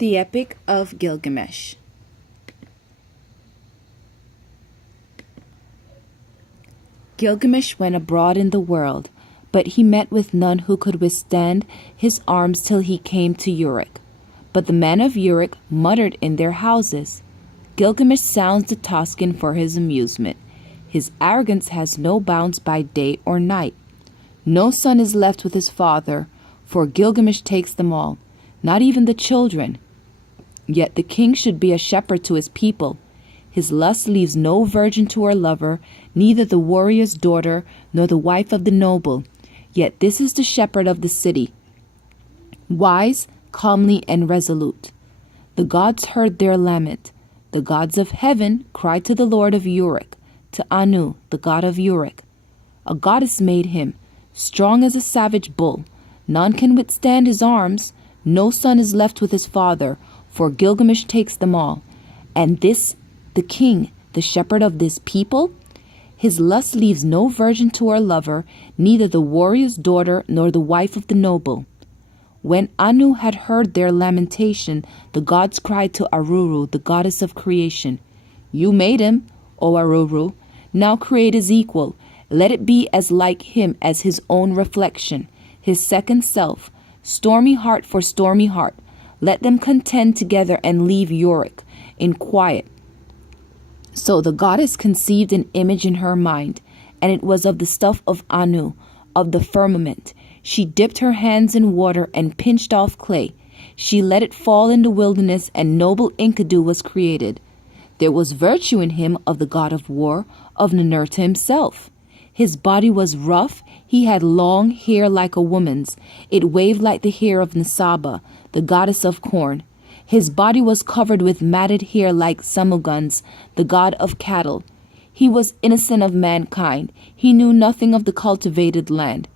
The Epic of Gilgamesh. Gilgamesh went abroad in the world, but he met with none who could withstand his arms till he came to Uruk. But the men of Uruk muttered in their houses. Gilgamesh sounds the tocsin for his amusement. His arrogance has no bounds by day or night. No son is left with his father, for Gilgamesh takes them all, not even the children. Yet the king should be a shepherd to his people. His lust leaves no virgin to her lover, neither the warrior's daughter nor the wife of the noble. Yet this is the shepherd of the city, wise, calmly, and resolute. The gods heard their lament. The gods of heaven cried to the Lord of Uruk, to Anu, the god of Uruk. A goddess made him, strong as a savage bull. None can withstand his arms. No son is left with his father, for Gilgamesh takes them all. And this, the king, the shepherd of this people? His lust leaves no virgin to her lover, neither the warrior's daughter nor the wife of the noble. When Anu had heard their lamentation, the gods cried to Aruru, the goddess of creation, "You made him, O Aruru. Now create his equal. Let it be as like him as his own reflection, his second self. Stormy heart for stormy heart. Let them contend together and leave Uruk in quiet." So the goddess conceived an image in her mind, and it was of the stuff of Anu, of the firmament. She dipped her hands in water and pinched off clay. She let it fall in the wilderness, and noble Enkidu was created. There was virtue in him of the god of war, of Ninurta himself. His body was rough. He had long hair like a woman's. It waved like the hair of Nisaba, the goddess of corn. His body was covered with matted hair like Samugun's, the god of cattle. He was innocent of mankind. He knew nothing of the cultivated land.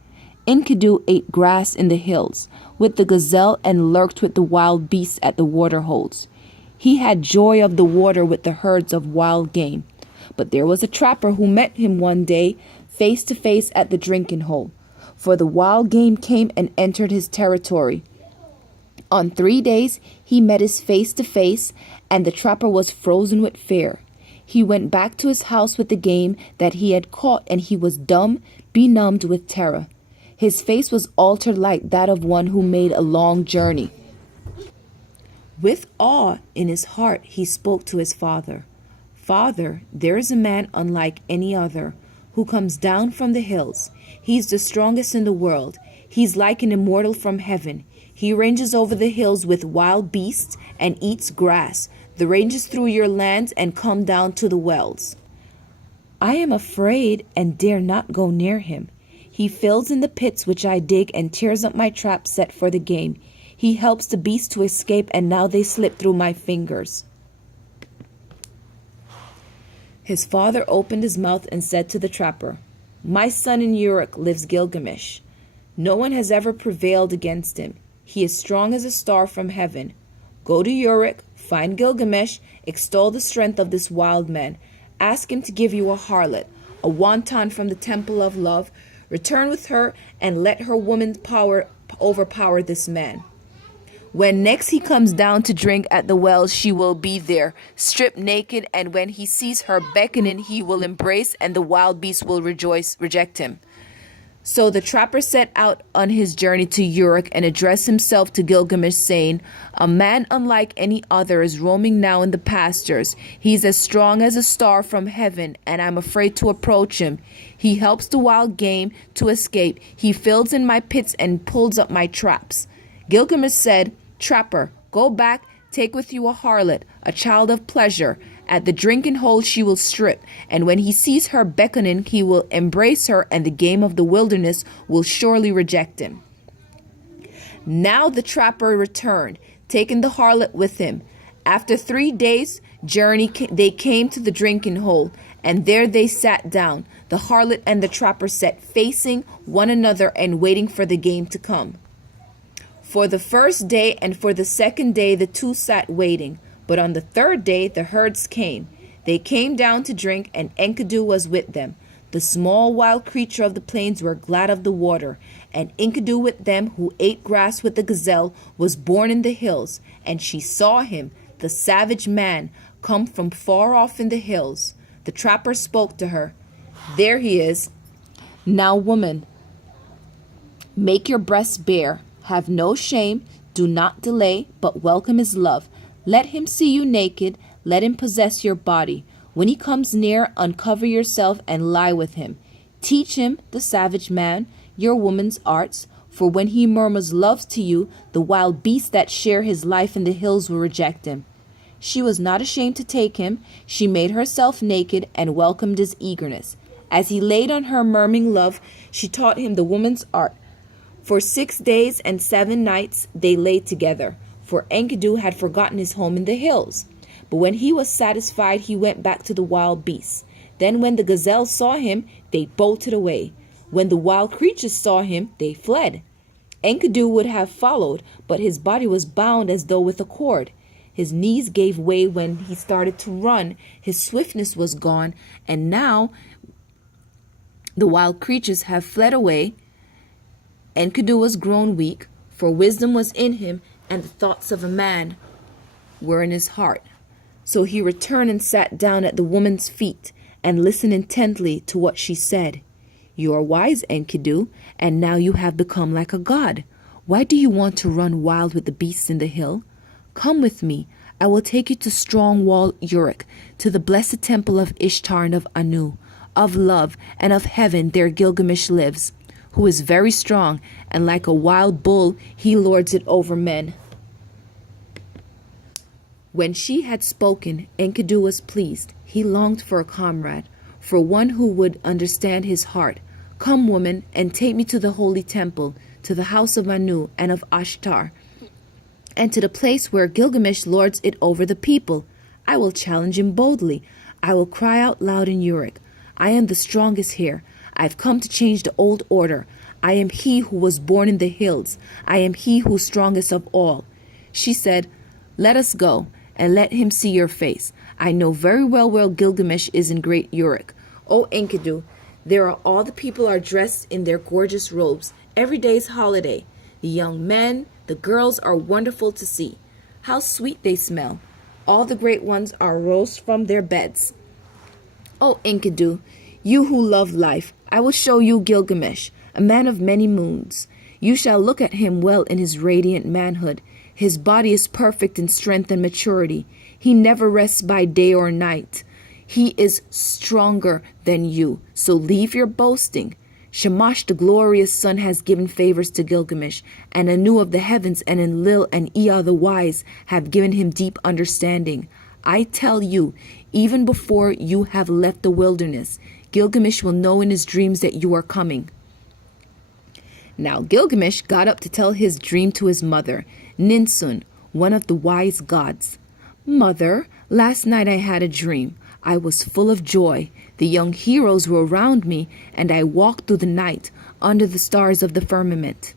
Enkidu ate grass in the hills with the gazelle and lurked with the wild beasts at the water holes. He had joy of the water with the herds of wild game. But there was a trapper who met him one day face to face at the drinking hole, for the wild game came and entered his territory. On 3 days he met his face to face, and the trapper was frozen with fear. He went back to his house with the game that he had caught, and he was dumb, benumbed with terror. His face was altered like that of one who made a long journey. With awe in his heart he spoke to his father. "Father, there is a man unlike any other, who comes down from the hills. He's the strongest in the world. He's like an immortal from heaven. He ranges over the hills with wild beasts and eats grass, the ranges through your lands and come down to the wells. I am afraid and dare not go near him. He fills in the pits which I dig and tears up my traps set for the game. He helps the beasts to escape, and now they slip through my fingers." His father opened his mouth and said to the trapper, "My son in Uruk lives Gilgamesh. No one has ever prevailed against him. He is strong as a star from heaven. Go to Uruk, find Gilgamesh, extol the strength of this wild man. Ask him to give you a harlot, a wanton from the temple of love. Return with her and let her woman's power overpower this man. When next he comes down to drink at the wells, she will be there, stripped naked, and when he sees her beckoning, he will embrace, and the wild beasts will reject him." So the trapper set out on his journey to Uruk and addressed himself to Gilgamesh, saying, "A man unlike any other is roaming now in the pastures. He's as strong as a star from heaven, and I'm afraid to approach him. He helps the wild game to escape. He fills in my pits and pulls up my traps." Gilgamesh said, "Trapper, go back, take with you a harlot, a child of pleasure. At the drinking hole she will strip, and when he sees her beckoning, he will embrace her, and the game of the wilderness will surely reject him." Now the trapper returned, taking the harlot with him. After 3 days' journey, they came to the drinking hole, and there they sat down. The harlot and the trapper sat facing one another and waiting for the game to come. For the first day and for the second day the two sat waiting, but on the third day the herds came. They came down to drink, and Enkidu was with them. The small wild creature of the plains were glad of the water, And Enkidu with them, who ate grass with the gazelle, was born in the hills. And she saw him, the savage man, come from far off in the hills. The trapper spoke to her, "There he is. Now, woman, make your breasts bare. Have no shame. Do not delay, but welcome his love. Let him see you naked. Let him possess your body. When he comes near, uncover yourself and lie with him. Teach him, the savage man, your woman's arts. For when he murmurs love to you, the wild beasts that share his life in the hills will reject him." She was not ashamed to take him. She made herself naked and welcomed his eagerness. As he laid on her murmuring love, she taught him the woman's art. For 6 days and 7 nights they lay together, for Enkidu had forgotten his home in the hills. But when he was satisfied, he went back to the wild beasts. Then when the gazelles saw him, they bolted away. When the wild creatures saw him, they fled. Enkidu would have followed, but his body was bound as though with a cord. His knees gave way when he started to run. His swiftness was gone, and now the wild creatures have fled away. Enkidu was grown weak, for wisdom was in him, and the thoughts of a man were in his heart. So he returned and sat down at the woman's feet and listened intently to what she said. "You are wise, Enkidu, and now you have become like a god. Why do you want to run wild with the beasts in the hill? Come with me. I will take you to strong wall Uruk, to the blessed temple of Ishtar and of Anu, of love and of heaven. There Gilgamesh lives, who is very strong, and like a wild bull he lords it over men." When she had spoken, Enkidu was pleased. He longed for a comrade, for one who would understand his heart. "Come, woman, and take me to the holy temple, to the house of Anu and of Ashtar, and to the place where Gilgamesh lords it over the people. I will challenge him boldly. I will cry out loud in Uruk. I am the strongest here. I've come to change the old order. I am he who was born in the hills. I am he who's strongest of all." She said, "Let us go, and let him see your face. I know very well where Gilgamesh is in great Uruk. O Enkidu, there are all the people are dressed in their gorgeous robes. Every day's holiday. The young men, the girls are wonderful to see. How sweet they smell. All the great ones are rose from their beds. O Enkidu, you who love life, I will show you Gilgamesh, a man of many moons. You shall look at him well in his radiant manhood. His body is perfect in strength and maturity. He never rests by day or night. He is stronger than you, so leave your boasting. Shamash, the glorious sun, has given favors to Gilgamesh, and Anu of the heavens and Enlil and Ea the wise have given him deep understanding. I tell you, even before you have left the wilderness, Gilgamesh will know in his dreams that you are coming." Now Gilgamesh got up to tell his dream to his mother, Ninsun, one of the wise gods. "Mother, last night I had a dream. I was full of joy. The young heroes were around me, and I walked through the night under the stars of the firmament.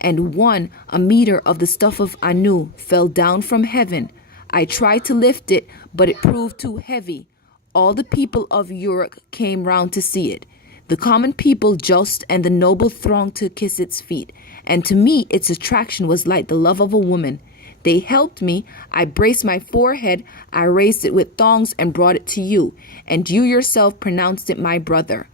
And one, a meter of the stuff of Anu, fell down from heaven. I tried to lift it, but it proved too heavy. All the people of Uruk came round to see it. The common people just and the noble thronged to kiss its feet, and to me its attraction was like the love of a woman. They helped me. I braced my forehead. I raised it with thongs and brought it to you, and you yourself pronounced it my brother."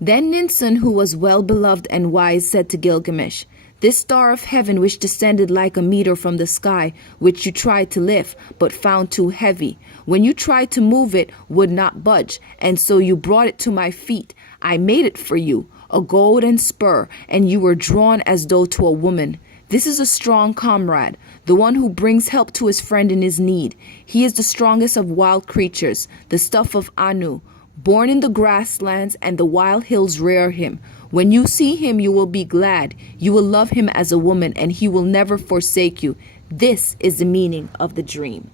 Then Ninsun, who was well beloved and wise, said to Gilgamesh, "This star of heaven which descended like a meteor from the sky, which you tried to lift, but found too heavy. When you tried to move it, would not budge, and so you brought it to my feet. I made it for you, a golden spur, and you were drawn as though to a woman. This is a strong comrade, the one who brings help to his friend in his need. He is the strongest of wild creatures, the stuff of Anu. Born in the grasslands, and the wild hills rear him. When you see him, you will be glad. You will love him as a woman, and he will never forsake you." This is the meaning of the dream.